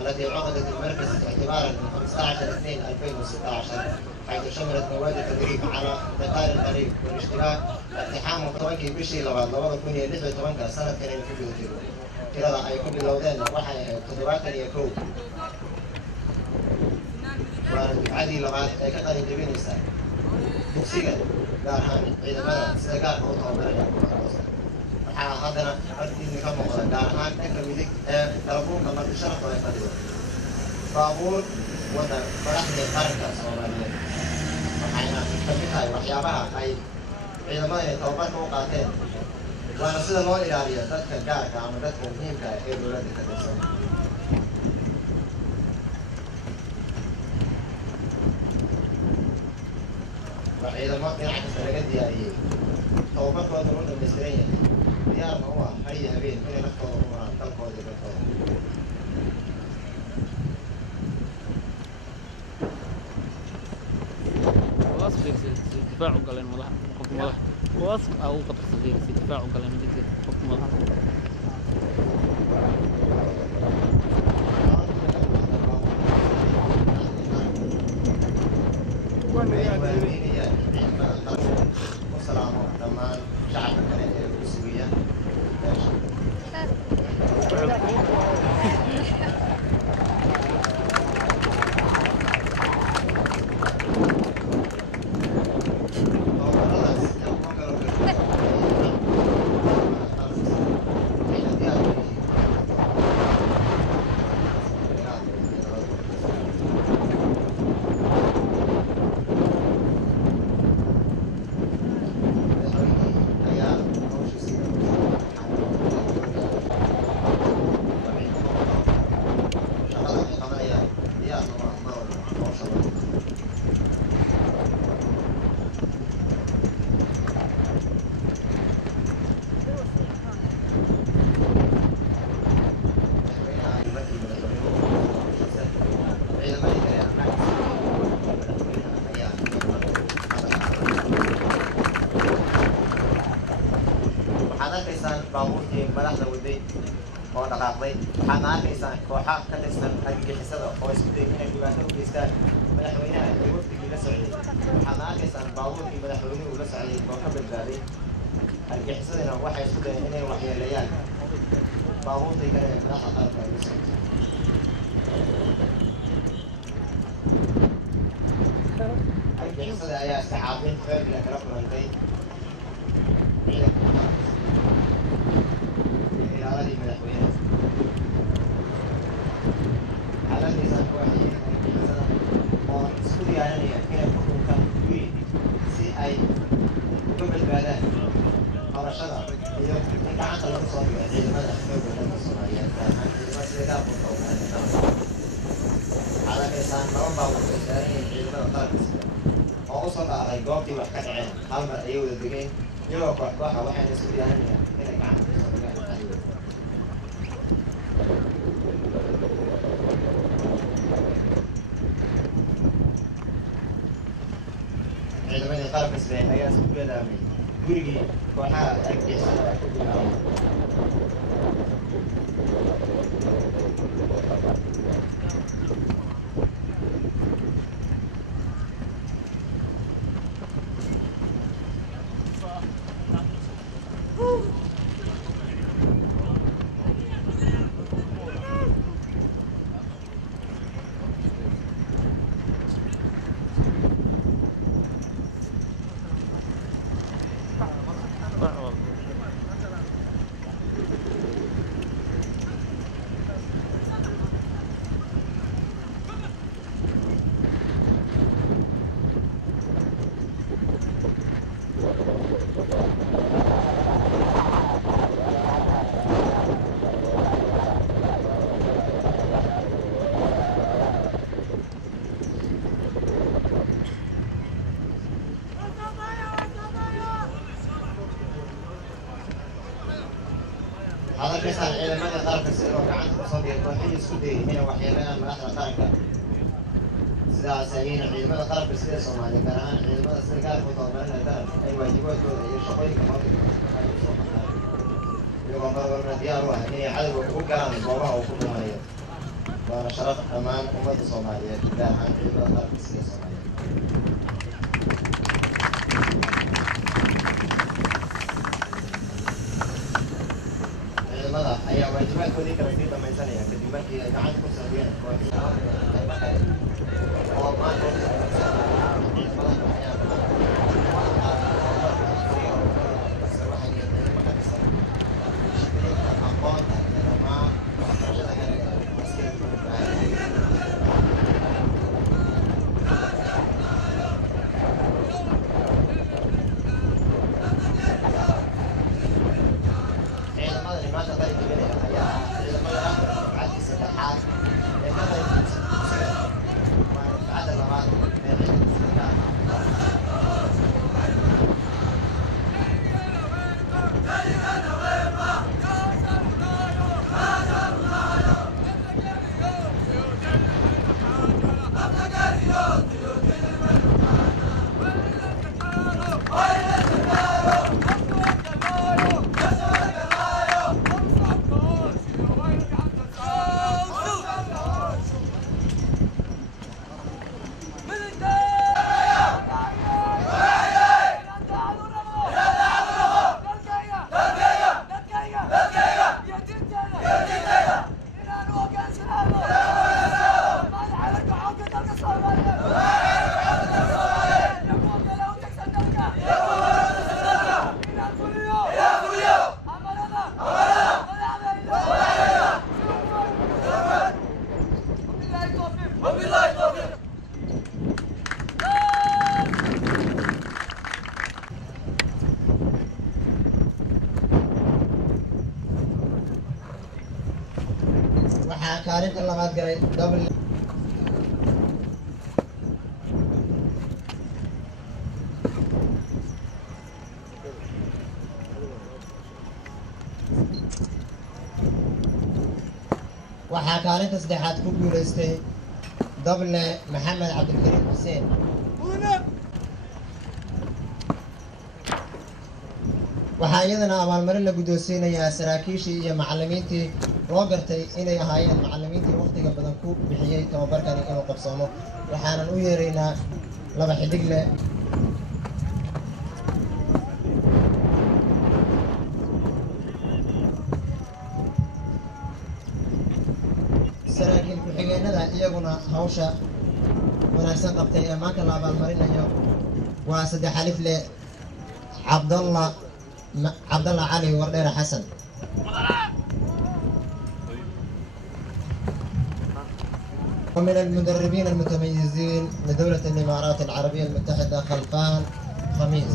التي عقدت المركز اعتبارا من 15/2/2016 حيث شملت مواد التدريب على نقال القريب والاشتراك اقتحام متوكل بشي لبعض لبعض كونية 16 سنة كان يكون يوتيرو tirada ay ku bilowdeen waxay ahayd 71 waana dufcadii labaad ee ka qalin jebinaysa dugsiga gaar ahaan ciidamada sida gaarka u tababaraya waxaa haddana hortiina ka muuqda gaar ahaan dhanka midig ee telefoonka marka sharafta ay fadhido baabuur wada madaxda qaranka Soomaaliyeed waxayna ka mid tahay waxyaabaha ay ciidamada tababarka u qaateen waana sida loo ilaaliyo dadka gaarka ama dadka muhiimka ah ee dowladda ka tirsan ciidamo dhinac kasta laga diyaariyey tababarkooda u dhammaystiran yahay diyaarna u ah har iyo habeen inay naftooda u maraan dalkooda iyo dadkooda دفاع وقال ملح حكم ملح واسق او قطر صغير في دفاع وقال من حكم ملح والسلام لما شعب السورية baabuurtii madaxda waday oo dhaqaaqday waxaad arkaysaan kooxaha ka tirsan argagixisada oo isku dayay inay dhibaato u geystaan madaxweynaha iyo wafdigii la socday waxaad arkaysaan baabuurkii madaxweynuhu la socday oo ka badbaaday argagixisadana waxay isku dayeen inay waxyeeleeyaan baabuurtii kale ee madaxda qaranka ay la socday argagixisada ayaa saxaabin xoog leh kala kulantay ilaaladii madaxweynaha xaaladdiisaan kooxihii argagixisada oo isku diyaarinaya inay xukunka guyi si ay uga badbaadaan qabashada iyo in gacanta lagu soo dhigo ciidamada xoogga dalka Soomaaliyeed gaar ahaan ciidamada sida gaarka u tababaran waxaad arkaysaan laba baabuur oo saaran yihiin ciidamada qaranka oo u soo dhacday goobtii wax ka dhaceen hal mar ayay wada degeen iyagoo koox kooxa waxayna isku diyaarinayaan inay gacanta kusoo dhigaan ciidamadii qalabka sida ayaa isku gadaamay gurigii kooxaha argagixisada ku bilaabay arkaysaan ciidamada qaranka sida oo gacanta ku soo dhigay kooxihii isku dayay inay waxyeeleeyaan madaxda qaranka sidaas ayayna ciidamada qaranka sida Soomaaliya gaar ahaan ciidamada sida gaarka u tababaranaya qaranka ay waajibaadkooda iyo shaqooyinka maamulka ay u soo qabtaan iyagoo mar walba diyaar u ah inay cadowga u galaan goobaha uu ku dhimanayo waana sharaf dhammaan ummadda Soomaaliyeed gaar ahaan ciidamada qaranka sida Soomaaliya ayaa waajibaadkoodii kala sii dhamaysanaya kadib markii ay gacanta ku saariyeen oo maanta kaalinta labaad galay double waxaa kaalinta saddexaad ku guuleystay double Maxamed Cabdilkariim Xuseen waxaa iyadana abaalmarin la guddoonsiinayaa saraakiishii iyo macallimiintii loo gartay inay ahaayeen macallimiintii waqtiga badan ku bixiyey tababarkani inuu qabsoomo waxaanan u yeeraynaa laba xidig leh saraakiil ku-xigeenada iyaguna hawsha wanaagsan qabtay ee maanta la abaalmarinayo waa saddex alif leh Cabdalla Cali Wardheere Xasan ومن المدربين المتميزين لدولة الإمارات العربية المتحدة خلفان خميس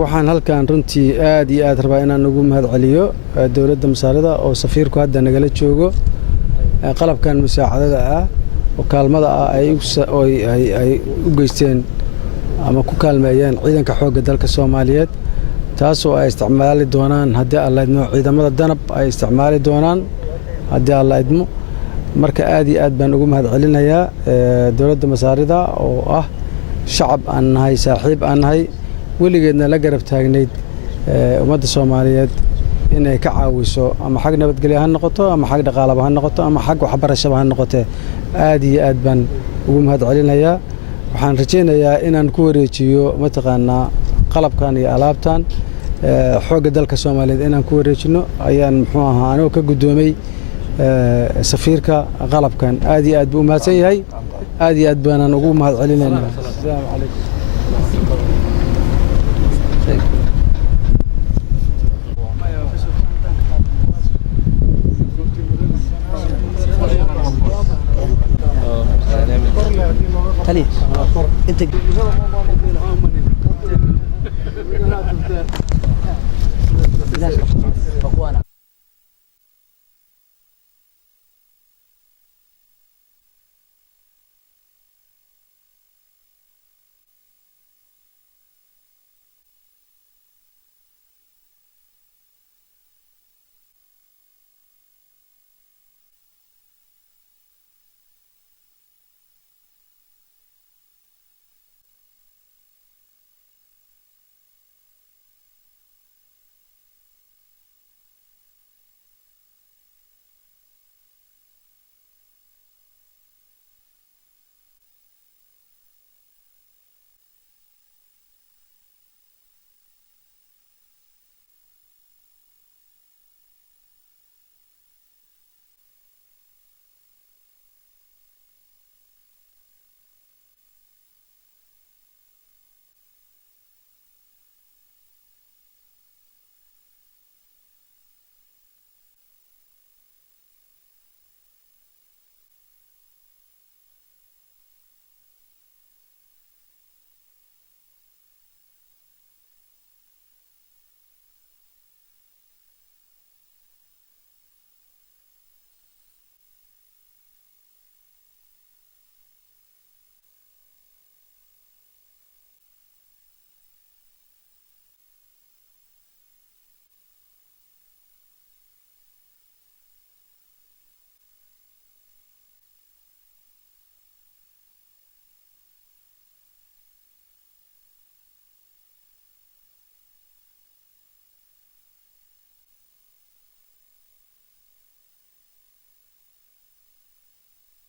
waxaan halkan runtii aad iyo aad rabaa inaan ugu mahadceliyo dowladda Masaarida oo safiirku hadda nagala joogo qalabkan musaacadada ah oo kaalmada ah ay u geysteen ama ku kaalmeeyeen ciidanka xoogga dalka Soomaaliyeed taasoo ay isticmaali doonaan haddii alla idmo ciidamada danab ay isticmaali doonaan haddii alla idmo marka aad iyo aad baan ugu mahadcelinayaa dowladda Masaarida oo ah shacab aan nahay saaxiib aan nahay weligeedna la garab taagnayd ummadda Soomaaliyeed inay ka caawiso ama xag nabadgelyo ha noqoto ama xag dhaqaalaha ha noqoto ama xag waxbarasho ha noqoto aad iyo aad baan ugu mahadcelinayaa waxaan rajaynayaa inaan ku wareejiyo mataqaanaa qalabkan iyo alaabtan xoogga dalka Soomaaliyeed inaan ku wareejino ayaan muxuu ahaa anoo ka gudoomay safiirka qalabkan aad iyo aad buu mahadsan yahay aad iyo aad baan ugu mahadcelinaynaa assalaamu calaykum تالي انت